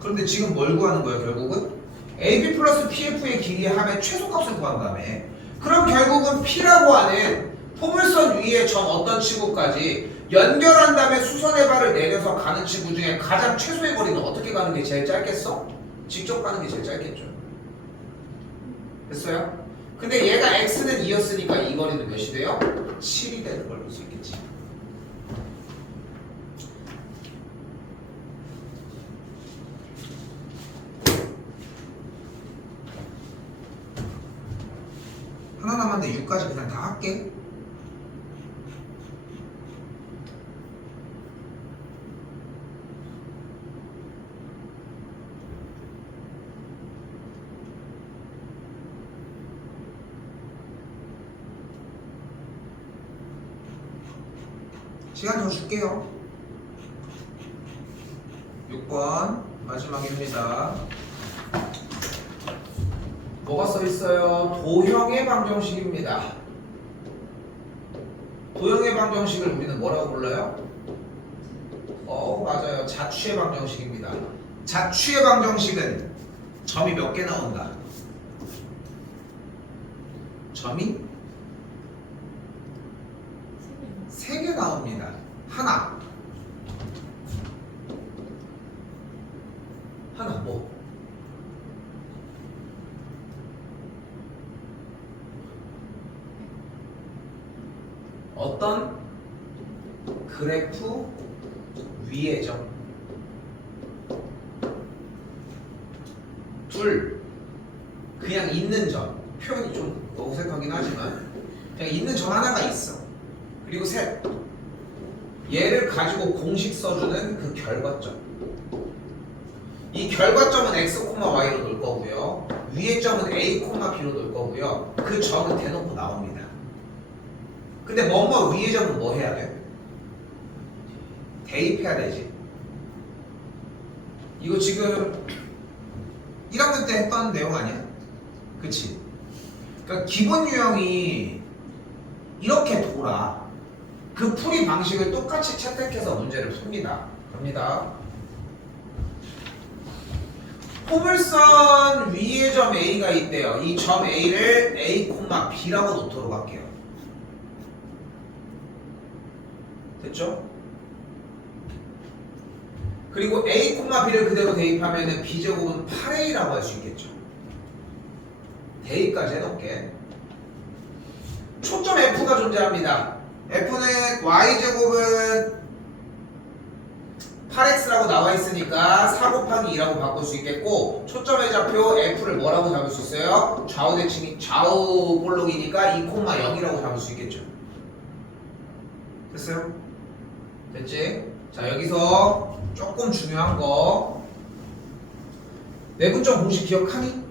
그런데 지금 뭘 구하는 거예요 결국은? AB 플러스 PF의 길이의 합의 최소값을 구한다며. 그럼 결국은 P라고 하는 포물선 위에 점 어떤 치구까지 연결한 다음에 수선의 발을 내려서 가는 치구 중에 가장 최소의 거리는 어떻게 가는 게 제일 짧겠어? 직접 가는 게 제일 짧겠죠. 됐어요? 근데 얘가 x는 2였으니까 이 거리는 몇이 돼요? 7이 되는 걸 볼 수 있겠지. 하나 남았는데 6까지 그냥 다 할게. 시간 더 줄게요. 6번 마지막입니다. 뭐가 써있어요? 도형의 방정식입니다. 도형의 방정식을 우리는 뭐라고 불러요? 맞아요. 자취의 방정식입니다. 자취의 방정식은 점이 몇 개 나온다? 점이 3개 나옵니다. 하나 뭐? 어떤 그래프 위의 점. 둘, 그냥 있는 점. 표현이 좀 어색하긴 하지만 그냥 있는 점 하나가 있어. 그리고 셋, 얘를 가지고 공식 써주는 그 결과점. 이 결과점은 x, y로 놓을 거고요. 위의 점은 a, b로 놓을 거고요. 그 점은 대놓고 나옵니다. 근데 뭐뭐 위의 점은 뭐 해야 돼? 대입해야 되지. 이거 지금 1학년 때 했던 내용 아니야? 그치? 그러니까 기본 유형이 이렇게 돌아. 그 풀이 방식을 똑같이 채택해서 문제를 풉니다. 갑니다. 포물선 위에 점 A가 있대요. 이 점 A를 A, B라고 놓도록 할게요. 됐죠? 그리고 A, B를 그대로 대입하면 B제곱은 8A라고 할 수 있겠죠. 대입까지 해놓을게. 초점 F가 존재합니다. F는 Y제곱은 8x라고 나와 있으니까 4 곱하기 2라고 바꿀 수 있겠고, 초점의 좌표 F를 뭐라고 잡을 수 있어요? 좌우 대칭이 좌우 볼록이니까 2,0이라고 잡을 수 있겠죠. 됐어요? 됐지? 자, 여기서 조금 중요한 거, 내분점 공식 기억하니?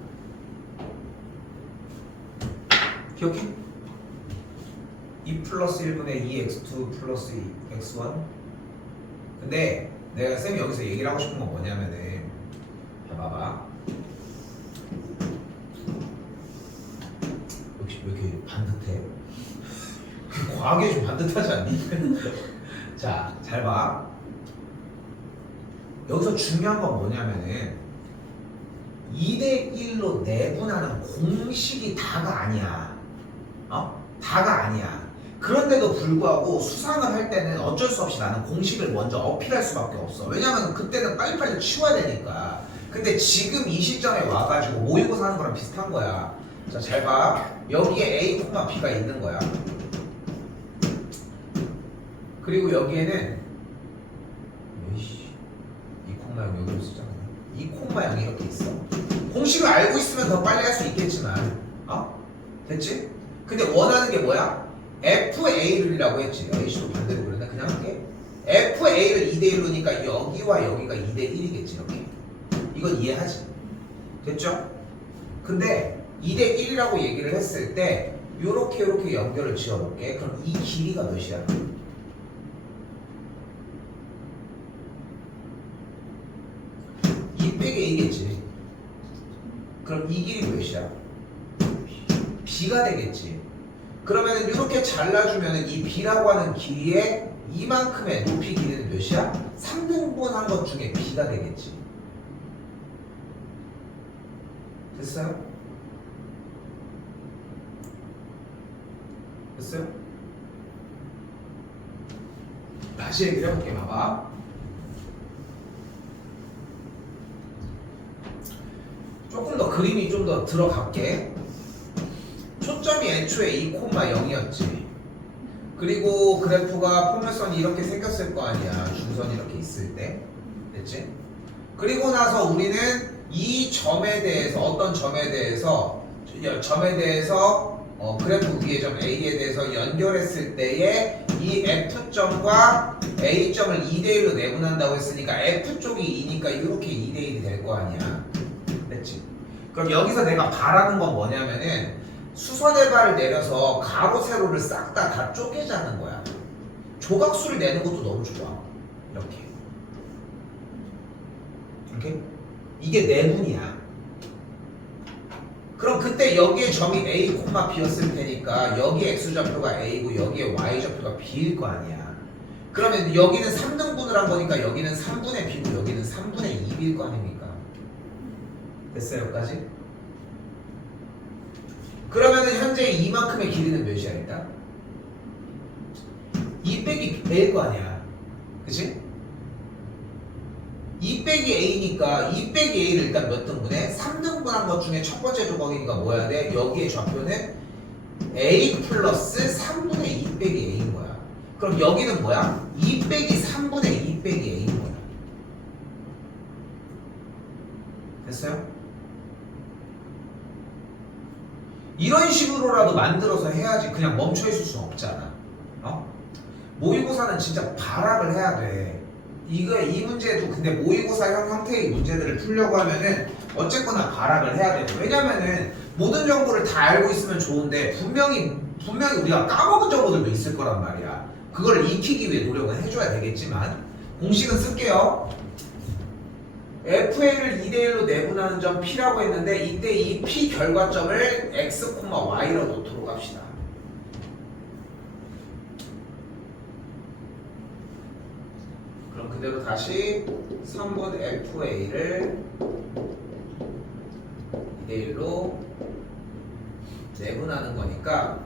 기억해? 2 플러스 1분의 2x2 플러스 2x1. 근데 내가 쌤이 여기서 얘기를 하고 싶은 건 뭐냐면은, 봐봐. 역시 왜 이렇게 반듯해? 과하게 좀 반듯하지 않니? 자, 잘 봐. 여기서 중요한 건 뭐냐면은 2대 1로 내분하는 공식이 다가 아니야. 다가 아니야. 그런데도 불구하고 수상을 할 때는 어쩔 수 없이 나는 공식을 먼저 어필할 수밖에 없어. 왜냐면 그때는 빨리빨리 치워야 되니까. 근데 지금 이 시점에 와가지고 모의고사 하는 거랑 비슷한 거야. 자, 잘 봐. 여기에 A, B가 있는 거야. 그리고 여기에는 2,0 여기로 쓰잖아. 2,0이 이렇게 있어. 공식을 알고 있으면 더 빨리 할 수 있겠지만, 됐지? 근데 원하는 게 뭐야? FA를이라고 했지. A씨도 반대로 그랬나? 그냥 할게. FA를 2대1로니까 여기와 여기가 2대1이겠지. 이렇게. 이건 이해하지? 됐죠? 근데 2대1이라고 얘기를 했을 때 요렇게 연결을 지어볼게. 그럼 이 길이가 몇이야? 이 빼기 A겠지. 그럼 이 길이 몇이야? B가 되겠지. 그러면 이렇게 잘라주면 이 B라고 하는 길이의 이만큼의 높이 길이는 몇이야? 3등분 한 것 중에 B가 되겠지. 됐어요? 됐어요? 다시 얘기를 해볼게. 봐봐. 조금 더 그림이 좀 더 들어갈게. 초점이 애초에 2,0이었지. 그리고 그래프가 포물선이 이렇게 생겼을 거 아니야. 중선이 이렇게 있을 때. 됐지? 그리고 나서 우리는 이 점에 대해서, 어떤 점에 대해서 그래프 위의 점 A에 대해서 연결했을 때에 이 F점과 A점을 2대1로 내분한다고 했으니까 F쪽이 2니까 이렇게 2대1이 될 거 아니야. 됐지? 그럼 여기서 내가 바라는 건 뭐냐면은 수선의 발을 내려서 가로 세로를 싹 다 쪼개자는 거야. 조각수를 내는 것도 너무 좋아. 이렇게. 이게 내분이야. 그럼 그때 여기에 점이 A, B였을 테니까 여기에 X좌표가 A고 여기에 Y좌표가 B일 거 아니야. 그러면 여기는 3등분을 한 거니까 여기는 3분의 B고 여기는 3분의 2일 거 아닙니까? 됐어요, 여기까지? 그러면은 현재 이만큼의 길이는 몇이야, 일단? 2 빼기 A일 거 아니야. 그치? 2 빼기 A니까 2 빼기 A를 일단 몇 등분해? 3등분 한 것 중에 첫 번째 조각이니까 뭐 해야 돼? 여기에 좌표는 A 플러스 3분의 2 빼기 A인 거야. 그럼 여기는 뭐야? 2 빼기 3분의 2 빼기 A인 거야. 됐어요? 이런 식으로라도 만들어서 해야지 그냥 멈춰있을 수는 없잖아. 모의고사는 진짜 발악을 해야 돼. 이 문제도 근데 모의고사형 형태의 문제들을 풀려고 하면은 어쨌거나 발악을 해야 돼. 왜냐면은 모든 정보를 다 알고 있으면 좋은데 분명히 우리가 까먹은 정보들도 있을 거란 말이야. 그걸 익히기 위해 노력은 해줘야 되겠지만 공식은 쓸게요. FA를 2대1로 내분하는 점 P라고 했는데 이때 이 P 결과점을 X, Y로 놓도록 합시다. 그럼 그대로 다시 3분 FA를 2대1로 내분하는 거니까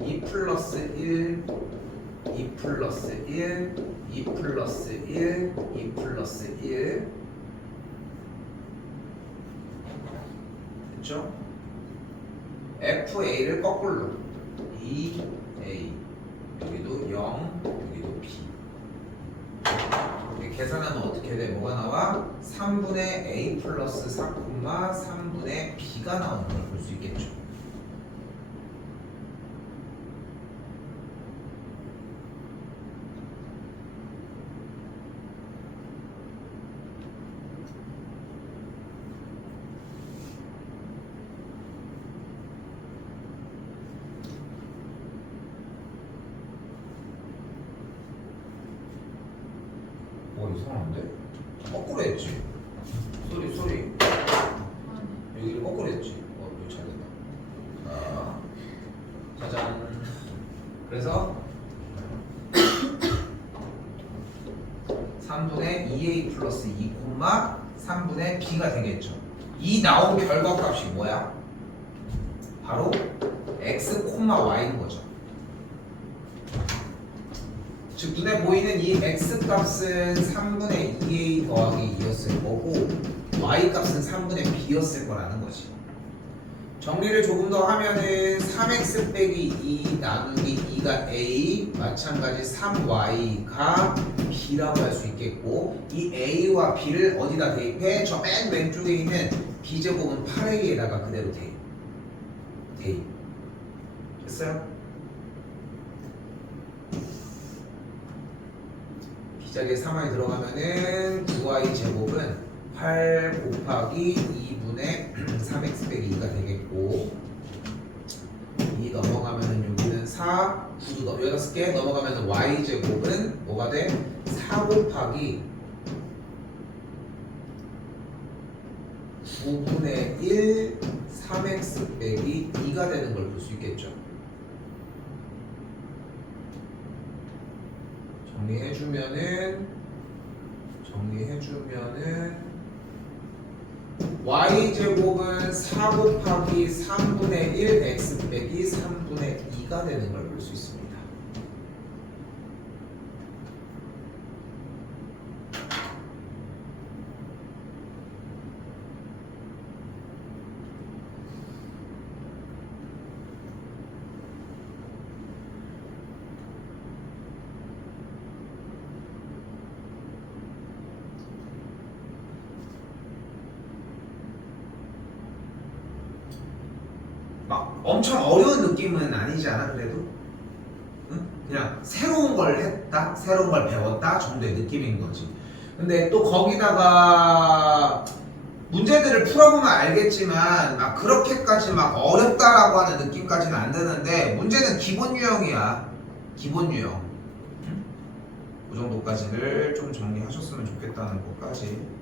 2 플러스 1, 2 플러스 1, 2 플러스 1, 2 플러스 1 됐죠? FA를 거꾸로 2A 여기도 0 여기도 B 이렇게 계산하면 어떻게 돼? 뭐가 나와? 3분의 A 플러스 4, 3분의 B가 나오는 걸 볼 수 있겠죠. 이상한데? 거꾸로 했지. 소리. 여기를 거꾸로 했지. 이거 잘됐다. 짜잔. 그래서 3분의 2a 플러스 2, 3분의 b가 되겠죠. 이 나온 결과값이 뭐야? 바로 x, y인 거죠. 즉 눈에 보이는 이 x 값은 3분의 2a 더하기 2였을 거고 y 값은 3분의 b였을 거라는 거지. 정리를 조금 더 하면은 3x 빼기 2 나누기 2가 a 마찬가지 3y가 b라고 할 수 있겠고 이 a와 b를 어디다 대입해? 저 맨 왼쪽에 있는 b제곱은 8a에다가 그대로 대입. 됐어요? 기작에 3i 들어가면은 9i 제곱은 8 곱하기 2분의 3x 빼기 2가 되겠고 2 넘어가면은 여기는 4 9도 여기다 쓸게 넘어가면은 y 제곱은 뭐가 돼? 4 곱하기 9분의 1 3x 빼기 2가 되는 걸 볼 수 있겠죠. 정리해주면은 y제곱은 4 곱하기 3분의 1 x 빼기 3분의 2가 되는 걸 볼 수 있습니다. 막 엄청 어려운 느낌은 아니지 않아 그래도? 응? 그냥 새로운 걸 했다, 새로운 걸 배웠다 정도의 느낌인 거지. 근데 또 거기다가 문제들을 풀어보면 알겠지만 막 그렇게까지 막 어렵다라고 하는 느낌까지는 안 드는데 문제는 기본 유형이야. 기본 유형. 그 정도까지를 좀 정리하셨으면 좋겠다는 것까지.